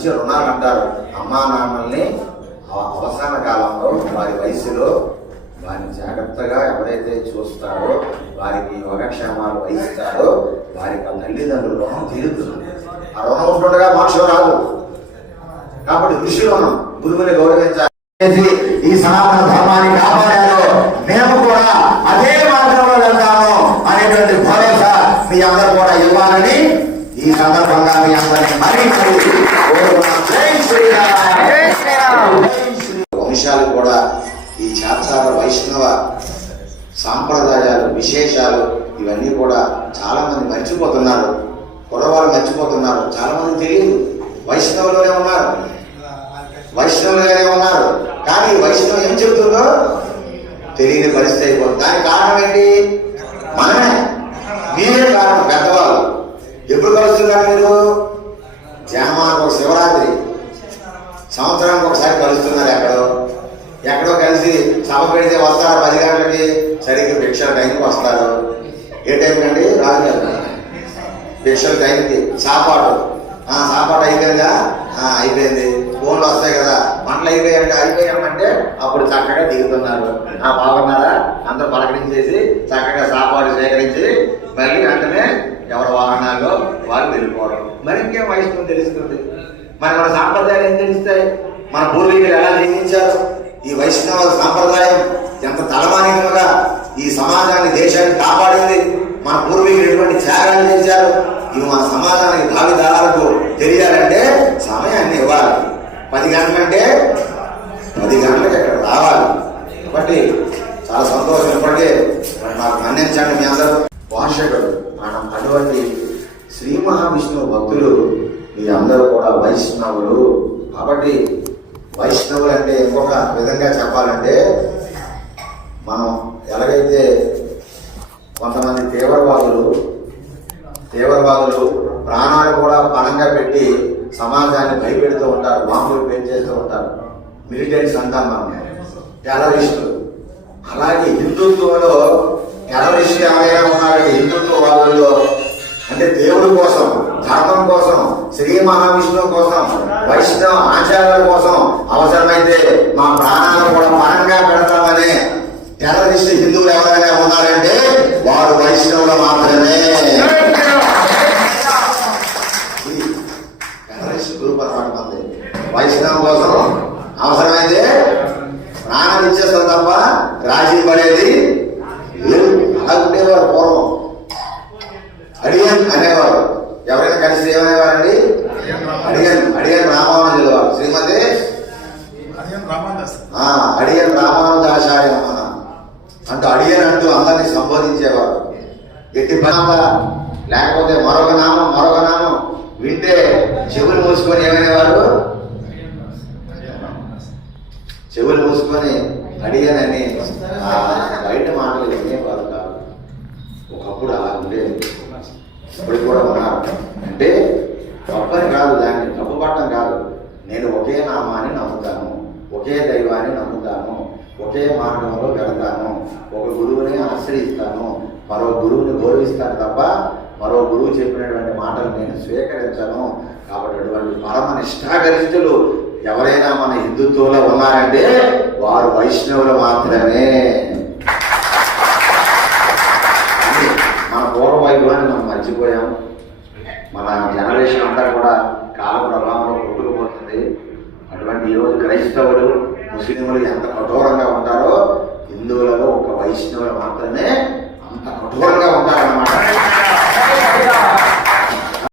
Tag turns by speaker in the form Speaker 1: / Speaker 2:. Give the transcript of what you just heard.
Speaker 1: అమ్మా నాన్నల్ని అవసాన కాలంలో వారి వయసులో వారిని జాగ్రత్తగా ఎవరైతే చూస్తారో వారికి యోగక్షేమాలు వహిస్తారో వారికి ఆ తల్లిదండ్రుల రుణం తీరుతుంది ఆ రుణం ఉంటుండగా మోక్షం రాదు. కాబట్టి ఋషులు మనం గురువుని గౌరవించాలి. ఈ సనాతన ధర్మాన్ని కాపాడారు మేము కూడా అదే మార్గంలో వెళ్తాము అనేటువంటి భరోసా మీ అందరూ కూడా ఇవ్వాలని ఈ సందర్భంగా మీ అందరినీ మరీ. వంశాలు కూడా ఈ చాచార వైష్ణవ సాంప్రదాయాలు విశేషాలు ఇవన్నీ కూడా చాలా మంది మర్చిపోతున్నారు. కుర్రవాళ్ళు మర్చిపోతున్నారు. చాలా మంది తెలియదు. వైష్ణవులోనే ఉన్నారు. వైష్ణవులుగానే ఉన్నారు. కానీ వైష్ణవం ఏం చెబుతుందో తెలియని పరిస్థితి అయిపోతుంది. దానికి కారణం ఏంటి మనమే మీరే కారణం పెద్దవాళ్ళు ఎప్పుడు మీరు జామాకు ఒక శివరాత్రి. సంవత్సరానికి ఒకసారి కలుస్తున్నారు ఎక్కడో. ఎక్కడో కలిసి సభ పెడితే వస్తారు పది గంటలకి సరిగ్గా భిక్షల టైంకి వస్తారు. ఏ టైం అండి? రాజు గారు. భిక్షల టైంకి. సాపాటు. ఆ సాపాటు అయిపోయిందా? ఆ, అయిపోయింది. ఫోన్లు వస్తాయి కదా. పంటలు అయిపోయాయంటే అయిపోయామంటే అప్పుడు చక్కగా దిగుతున్నారు. ఆ బాగున్నారా? అందరూ పలకరించేసి చక్కగా సాపాటు సేకరించి మళ్ళీ వెంటనే ఎవరి వాహనాల్లో వాళ్ళు వెళ్ళిపోవడం. మరి ఇంకేం వయసు తెలుస్తుంది? మరి మన సాంప్రదాయాలు ఏం తెలుస్తాయి? మన పూర్వీకులు ఎలా జీవించారు? ఈ వైష్ణవ సాంప్రదాయం ఎంత తలమానికంగా ఈ సమాజాన్ని దేశాన్ని కాపాడింది? మన పూర్వీకులు ఎటువంటి త్యాగాలు చేశారు? ఇవి మన సమాజానికి భావిదారులకు తెలియాలంటే సమయాన్ని ఇవ్వాలి. పది గంటలంటే పది గంటలకు ఇక్కడ రావాలి. కాబట్టి చాలా సంతోషం ఇప్పటికే. మరి నాకు మన్నించండి మీ అందరూ. భాషకుడు అటువంటి శ్రీ మహావిష్ణువు భక్తులు మీ అందరూ కూడా వైష్ణవులు. కాబట్టి వైష్ణవులు అంటే ఇంకొక విధంగా చెప్పాలంటే మనం ఎలాగైతే కొంతమంది తీవ్రవాదులు తీవ్రవాదులు ప్రాణాలు కూడా పణంగా పెట్టి సమాజాన్ని భయపెడుతూ ఉంటారు బాంబులు పెంచేస్తూ ఉంటారు. మిలిటెంట్స్ అంటాం మనం. టెర్రరిస్టులు. అలాగే హిందుత్వంలో టెర్రరిస్టులు ఎవరైనా ఉన్నారంటే హిందుత్వ వాళ్ళలో అంటే దేవుడి కోసం ధర్మం కోసం శ్రీ మహావిష్ణువు కోసం వైష్ణవ ఆచారాల కోసం అవసరమైతే మా ప్రాణాలను కూడా పరంగా పెడతామని టెర్రరిస్ట్ హిందువులు ఎవరైనా ఉన్నారంటే వారు వైష్ణవులు మాత్రమే. టెర్రరిస్ట్ గ్రూప్ అనమాట మంది వైష్ణవం కోసం అవసరమైతే ప్రాణాలు ఇచ్చేస్తాం తప్ప రాజీ పడేది అలా ఉండేవారు పూర్వం అడియన్ అనేవారు. ఎవరైనా కలిసి ఏమనేవారండి? అడియన్ అడియన్ రామానుజులు వారు. శ్రీమతి? అడియన్ రామానుజాచార్య నమః అంటూ అడియన్ అంటూ అందరినీ సంబోధించేవారు. ఎట్టి పనామ లేకపోతే మరొక నామం మరొక నామం వింటే చెవులు మూసుకొని ఏమనేవారు? చెవులు మూసుకొని అడిగానని బయట మాటలు వినేవారు కాదు. ఒకప్పుడు అలా ఉండేది. ఇప్పుడు కూడా ఉన్నారు అంటే తప్పని కాదు దాన్ని తప్పుపట్టం కాదు. నేను ఒకే నామాన్ని నమ్ముతాను ఒకే దైవాన్ని నమ్ముతాను ఒకే మార్గంలో వెళతాను ఒక గురువుని ఆశ్రయిస్తాను మరో గురువుని గౌరవిస్తాను తప్ప మరో గురువు చెప్పినటువంటి మాటలు నేను స్వీకరించను. కాబట్టి అటువంటి పరమ నిష్ఠాగరిష్ఠులు ఎవరైనా మన హిందుత్వంలో ఉన్నారంటే వారు వైష్ణవులు మాత్రమే. మన పూర్వ వైభవాన్ని మనం మన జనరేషన్ అంతా కూడా కాల ప్రభావంలో కొట్టుకుపోతుంది. అటువంటి ఈరోజు క్రైస్తవులు ముస్లింలు ఎంత కఠోరంగా ఉంటారు